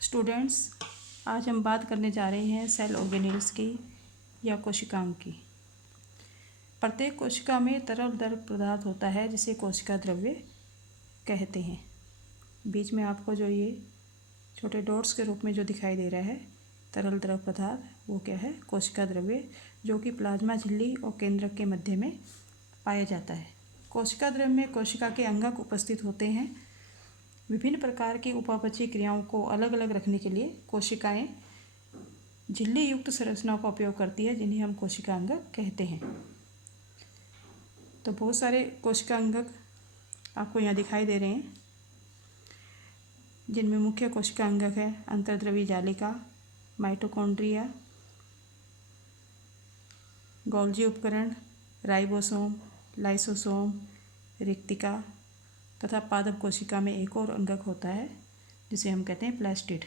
Students, आज हम बात करने जा रहे हैं सेल ऑर्गेनेल्स की या कोशिकांग की। प्रत्येक कोशिका में तरल द्रव पदार्थ होता है जिसे कोशिका द्रव्य कहते हैं। बीच में आपको जो ये छोटे डॉट्स के रूप में जो दिखाई दे रहा है तरल द्रव पदार्थ, वो क्या है? कोशिका द्रव्य, जो कि प्लाज्मा झिल्ली और केंद्रक के मध्य में पाया जाता है। कोशिका द्रव्य में कोशिका के अंगक उपस्थित होते हैं। विभिन्न प्रकार की उपापचयी क्रियाओं को अलग अलग रखने के लिए कोशिकाएं झिल्ली युक्त संरचनाओं का उपयोग करती है, जिन्हें हम कोशिका अंगक कहते हैं। तो बहुत सारे कोशिका अंगक आपको यहाँ दिखाई दे रहे हैं, जिनमें मुख्य कोशिका अंगक है अंतर्द्रवी जालिका, माइटोकॉन्ड्रिया, गोल्जी उपकरण, राइबोसोम, लाइसोसोम, रिक्तिका तथा पादप कोशिका में एक और अंगक होता है जिसे हम कहते हैं प्लास्टिड।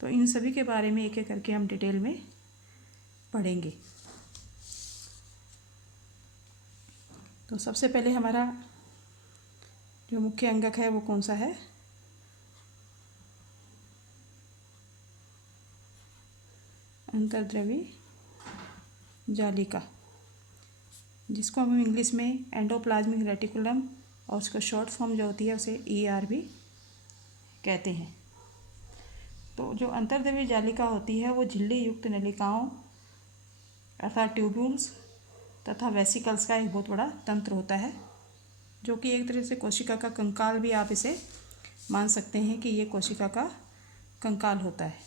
तो इन सभी के बारे में एक एक करके हम डिटेल में पढ़ेंगे। तो सबसे पहले हमारा जो मुख्य अंगक है वो कौन सा है? अंतर्द्रवी जालिका, जिसको हम इंग्लिश में एंडोप्लाज्मिक रेटिकुलम और उसका शॉर्ट फॉर्म जो होती है उसे ER भी कहते हैं। तो जो अंतर्द्रवी जालिका होती है वो झिल्ली युक्त नलिकाओं अर्थात ट्यूब्यूल्स तथा वेसिकल्स का एक बहुत बड़ा तंत्र होता है, जो कि एक तरह से कोशिका का कंकाल भी आप इसे मान सकते हैं कि ये कोशिका का कंकाल होता है।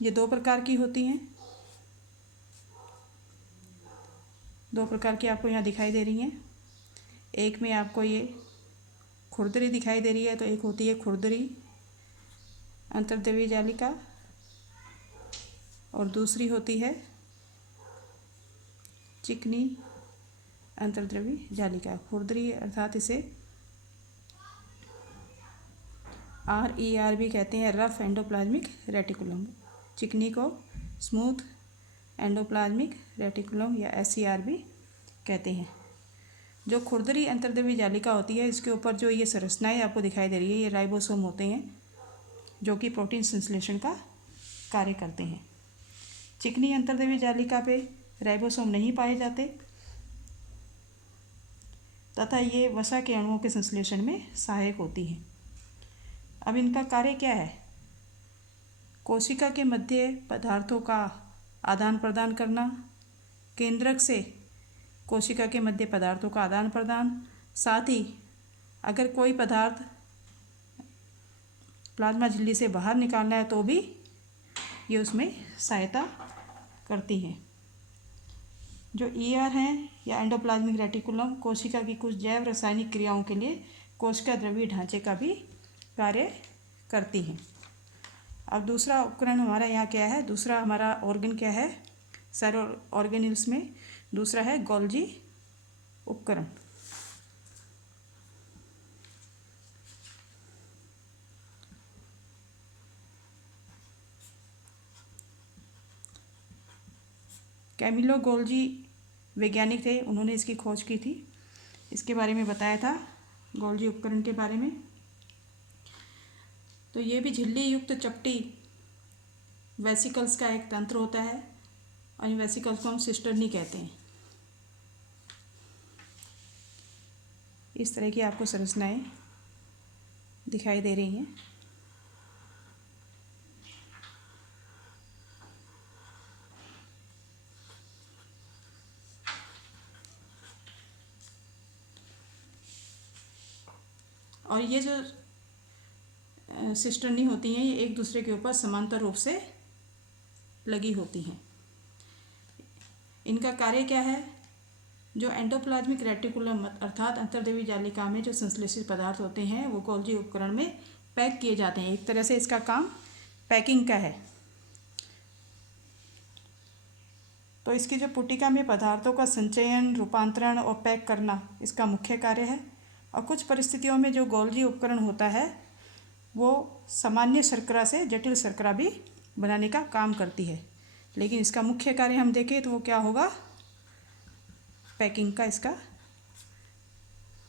ये दो प्रकार की होती हैं, दो प्रकार की आपको यहाँ दिखाई दे रही हैं। एक में आपको ये खुरदरी दिखाई दे रही है, तो एक होती है खुरदरी अंतर्द्रवी जालिका और दूसरी होती है चिकनी अंतर्द्रवी जालिका। खुरदरी अर्थात इसे RER भी कहते हैं, रफ एंडोप्लाज्मिक रेटिकुलम। चिकनी को स्मूथ एंडोप्लाज्मिक रेटिकुलम या SER भी कहते हैं। जो खुरदरी अंतर्द्रवी जालिका होती है, इसके ऊपर जो ये संरचनाएं आपको दिखाई दे रही है, ये राइबोसोम होते हैं, जो कि प्रोटीन संश्लेषण का कार्य करते हैं। चिकनी अंतर्द्रवी जालिका पे राइबोसोम नहीं पाए जाते तथा ये वसा के अणुओं के संश्लेषण में सहायक होती हैं। अब इनका कार्य क्या है? कोशिका के मध्य पदार्थों का आदान प्रदान करना, केंद्रक से कोशिका के मध्य पदार्थों का आदान प्रदान, साथ ही अगर कोई पदार्थ प्लाज्मा झिल्ली से बाहर निकालना है तो भी ये उसमें सहायता करती हैं। जो ER हैं या एंडोप्लाज्मिक रेटिकुलम कोशिका की कुछ जैव रासायनिक क्रियाओं के लिए कोशिका द्रव्य ढांचे का भी कार्य करती हैं। अब दूसरा उपकरण हमारा यहाँ क्या है? दूसरा हमारा ऑर्गन क्या है सेल ऑर्गेनेल्स में? दूसरा है गोल्जी उपकरण। कैमिलो गोल्जी वैज्ञानिक थे, उन्होंने इसकी खोज की थी, इसके बारे में बताया था गोल्जी उपकरण के बारे में। तो ये भी झिल्ली युक्त चपटी वेसिकल्स का एक तंत्र होता है और इन वेसिकल्स को हम सिस्टर्नी कहते हैं। इस तरह की आपको संरचनाएं दिखाई दे रही हैं। और ये जो सिस्टर्नी होती हैं, ये एक दूसरे के ऊपर समांतर रूप से लगी होती हैं। इनका कार्य क्या है? जो एंडोप्लाज्मिक रेटिकुलम अर्थात अंतर्द्रवी जालिका में जो संश्लेषित पदार्थ होते हैं वो गोल्जी उपकरण में पैक किए जाते हैं। एक तरह से इसका काम पैकिंग का है। तो इसकी जो पुटिका में पदार्थों का संचयन, रूपांतरण और पैक करना इसका मुख्य कार्य है। और कुछ परिस्थितियों में जो गोल्जी उपकरण होता है वो सामान्य शर्करा से जटिल शर्करा भी बनाने का काम करती है, लेकिन इसका मुख्य कार्य हम देखें तो वो क्या होगा? पैकिंग का इसका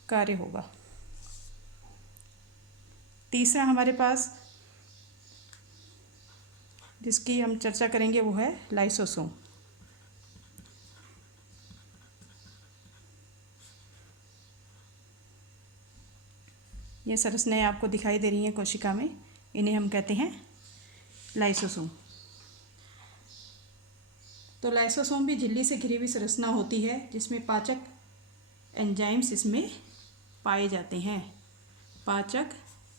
कार्य होगा। तीसरा हमारे पास जिसकी हम चर्चा करेंगे वो है लाइसोसोम। ये संरचनाएं आपको दिखाई दे रही हैं कोशिका में, इन्हें हम कहते हैं लाइसोसोम। तो लाइसोसोम भी झिल्ली से घिरी हुई संरचना होती है जिसमें पाचक एंजाइम्स इसमें पाए जाते हैं। पाचक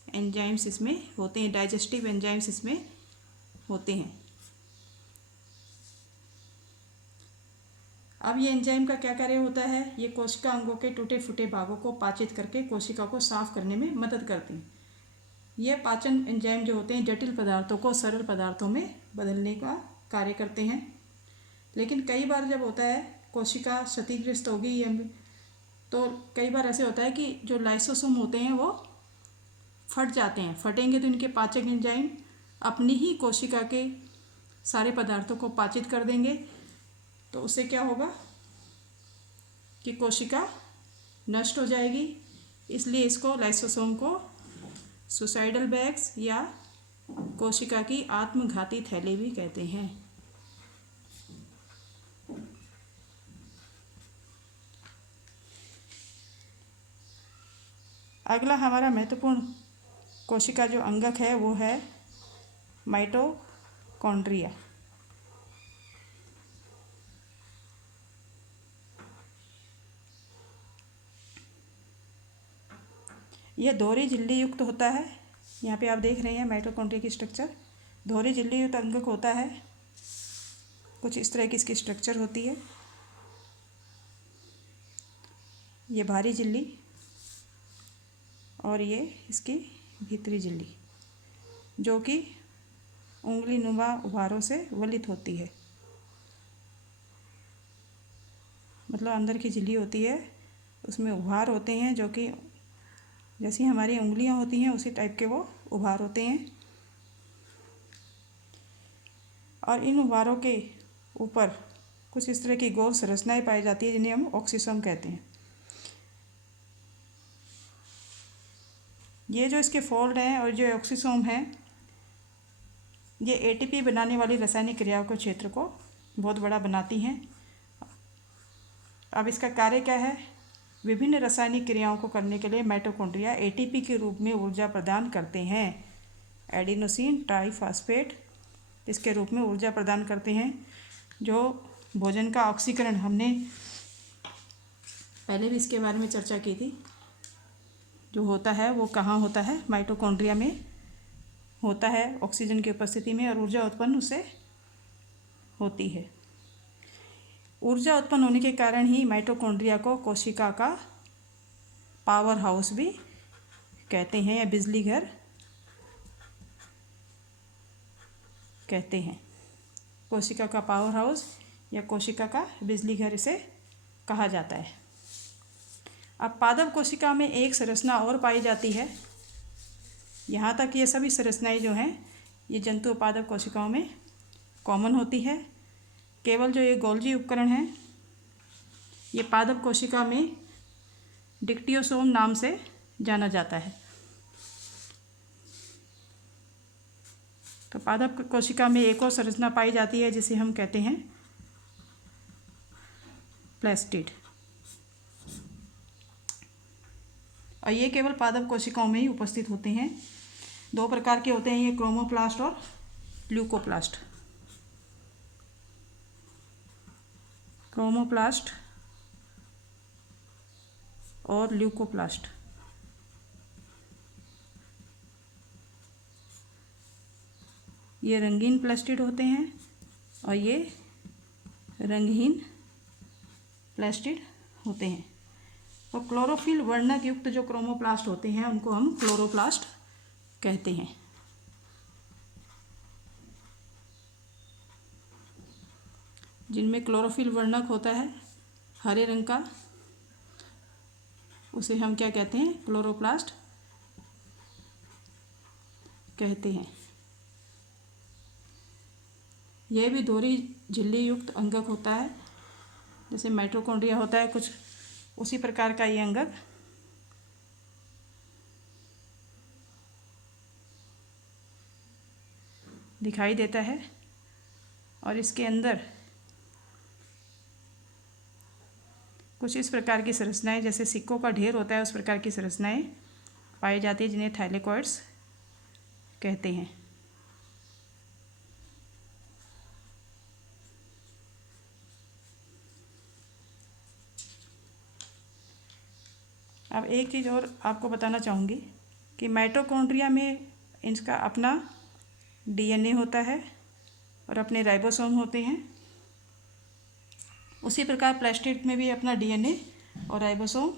एंजाइम्स इसमें होते हैं, डाइजेस्टिव एंजाइम्स इसमें होते हैं। अब ये एंजाइम का क्या कार्य होता है? ये कोशिका अंगों के टूटे फूटे भागों को पाचित करके कोशिका को साफ करने में मदद करते हैं। ये पाचन एंजाइम जो होते हैं जटिल पदार्थों को सरल पदार्थों में बदलने का कार्य करते हैं। लेकिन कई बार जब होता है कोशिका क्षतिग्रस्त होगी या तो कई बार ऐसे होता है कि जो लाइसोसोम होते हैं वो फट जाते हैं। फटेंगे तो इनके पाचक एंजाइम अपनी ही कोशिका के सारे पदार्थों को पाचित कर देंगे, तो उससे क्या होगा कि कोशिका नष्ट हो जाएगी। इसलिए इसको लाइसोसोम को सुसाइडल बैग्स या कोशिका की आत्मघाती थैली भी कहते हैं। अगला हमारा महत्वपूर्ण कोशिका जो अंगक है वो है माइटोकॉन्ड्रिया। यह दोहरी झिल्ली युक्त होता है। यहाँ पे आप देख रहे हैं माइटोकॉन्ड्रिया की स्ट्रक्चर। दोहरी झिल्ली युक्त अंगक होता है, कुछ इस तरह की इसकी स्ट्रक्चर होती है। ये बाहरी झिल्ली और ये इसकी भीतरी झिल्ली जो कि उंगली नुमा उभारों से वलित होती है। मतलब अंदर की झिल्ली होती है, उसमें उभार होते हैं जो कि जैसी हमारी उंगलियां होती हैं उसी टाइप के वो उभार होते हैं। और इन उभारों के ऊपर कुछ इस तरह की गोल संरचनाएं पाई जाती है जिन्हें हम ऑक्सीसोम कहते हैं। ये जो इसके फोल्ड हैं और जो ऑक्सीसोम हैं ये एटीपी बनाने वाली रासायनिक क्रियाओं के क्षेत्र को बहुत बड़ा बनाती हैं। अब इसका कार्य क्या है? विभिन्न रासायनिक क्रियाओं को करने के लिए माइटोकॉन्ड्रिया एटीपी के रूप में ऊर्जा प्रदान करते हैं। एडिनोसिन ट्राइफॉस्फेट इसके रूप में ऊर्जा प्रदान करते हैं। जो भोजन का ऑक्सीकरण, हमने पहले भी इसके बारे में चर्चा की थी, जो होता है वो कहाँ होता है? माइटोकॉन्ड्रिया में होता है ऑक्सीजन की उपस्थिति में, और ऊर्जा उत्पन्न उससे होती है। ऊर्जा उत्पन्न होने के कारण ही माइटोकॉन्ड्रिया को कोशिका का पावर हाउस भी कहते हैं या बिजली घर कहते हैं। कोशिका का पावर हाउस या कोशिका का बिजली घर इसे कहा जाता है। अब पादप कोशिका में एक संरचना और पाई जाती है। यहाँ तक ये सभी संरचनाएं जो हैं ये जंतु पादप कोशिकाओं में कॉमन होती है। केवल जो ये गोल्जी उपकरण है ये पादप कोशिका में डिक्टियोसोम नाम से जाना जाता है। तो पादप कोशिका में एक और संरचना पाई जाती है जिसे हम कहते हैं प्लास्टिड, और ये केवल पादप कोशिकाओं में ही उपस्थित होते हैं। दो प्रकार के होते हैं ये, क्रोमोप्लास्ट और ल्यूकोप्लास्ट। क्रोमोप्लास्ट और ल्यूकोप्लास्ट। ये रंगीन प्लास्टिड होते हैं और ये रंगहीन प्लास्टिड होते हैं। तो क्लोरोफिल वर्णक युक्त जो क्रोमोप्लास्ट होते हैं उनको हम क्लोरोप्लास्ट कहते हैं। जिनमें क्लोरोफिल वर्णक होता है हरे रंग का, उसे हम क्या कहते हैं? क्लोरोप्लास्ट कहते हैं। यह भी दोहरी झिल्ली युक्त अंगक होता है, जैसे माइटोकॉन्ड्रिया होता है कुछ उसी प्रकार का ये अंगक दिखाई देता है और इसके अंदर कुछ इस प्रकार की संरचनाएं, जैसे सिक्कों का ढेर होता है उस प्रकार की संरचनाएं पाई जाती है, जिन्हें थाइलेकॉइड्स कहते हैं। अब एक चीज़ और आपको बताना चाहूँगी कि माइटोकॉन्ड्रिया में इसका अपना डीएनए होता है और अपने राइबोसोम होते हैं। उसी प्रकार प्लास्टिड में भी अपना डीएनए और राइबोसोम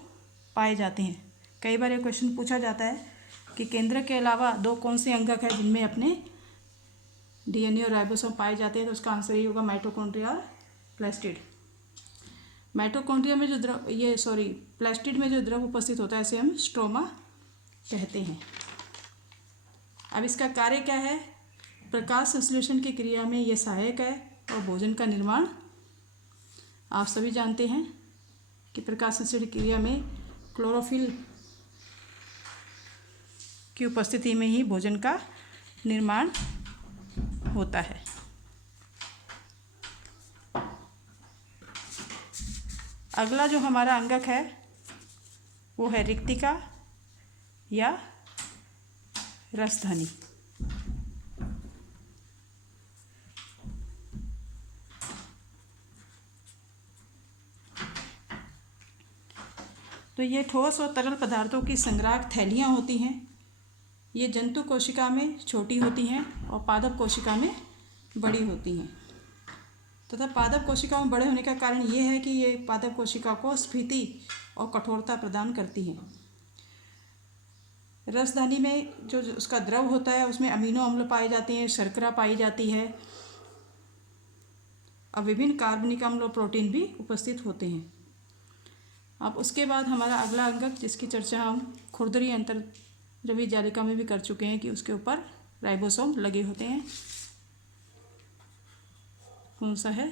पाए जाते हैं। कई बार ये क्वेश्चन पूछा जाता है कि केंद्रक के अलावा दो कौन से अंगक है जिनमें अपने डीएनए और राइबोसोम पाए जाते हैं, तो उसका आंसर ये होगा माइटोकॉन्ड्रिया और प्लास्टिड। माइटोकॉन्ड्रिया में जो प्लास्टिड में जो द्रव उपस्थित होता है इसे हम स्ट्रोमा कहते हैं। अब इसका कार्य क्या है? प्रकाश संश्लेषण की क्रिया में ये सहायक है और भोजन का निर्माण। आप सभी जानते हैं कि प्रकाश संश्लेषण क्रिया में क्लोरोफिल की उपस्थिति में ही भोजन का निर्माण होता है। अगला जो हमारा अंगक है वो है रिक्तिका या रसधनी। तो ये ठोस और तरल पदार्थों की संग्राहक थैलियाँ होती हैं। ये जंतु कोशिका में छोटी होती हैं और पादप कोशिका में बड़ी होती हैं। तथा पादप कोशिका में बड़े होने का कारण ये है कि ये पादप कोशिका को स्फीति और कठोरता प्रदान करती हैं। रसधानी में जो उसका द्रव होता है उसमें अमीनो अम्ल पाए जाते हैं, शर्करा पाई जाती है और विभिन्न कार्बनिक अम्ल और प्रोटीन भी उपस्थित होते हैं। अब उसके बाद हमारा अगला अंगक, जिसकी चर्चा हम खुरदरी अंतर्द्रव्यीय जालिका में भी कर चुके हैं, कि उसके ऊपर राइबोसोम लगे होते हैं। कौन सा है?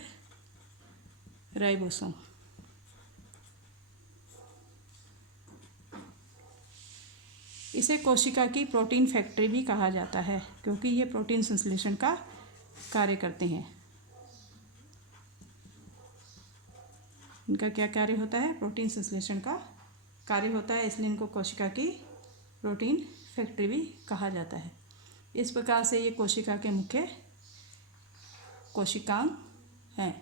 राइबोसोम। इसे कोशिका की प्रोटीन फैक्ट्री भी कहा जाता है, क्योंकि ये प्रोटीन संश्लेषण का कार्य करते हैं। इनका क्या कार्य होता है? प्रोटीन संश्लेषण का कार्य होता है, इसलिए इनको कोशिका की प्रोटीन फैक्ट्री भी कहा जाता है। इस प्रकार से ये कोशिका के मुख्य कोशिकांग हैं।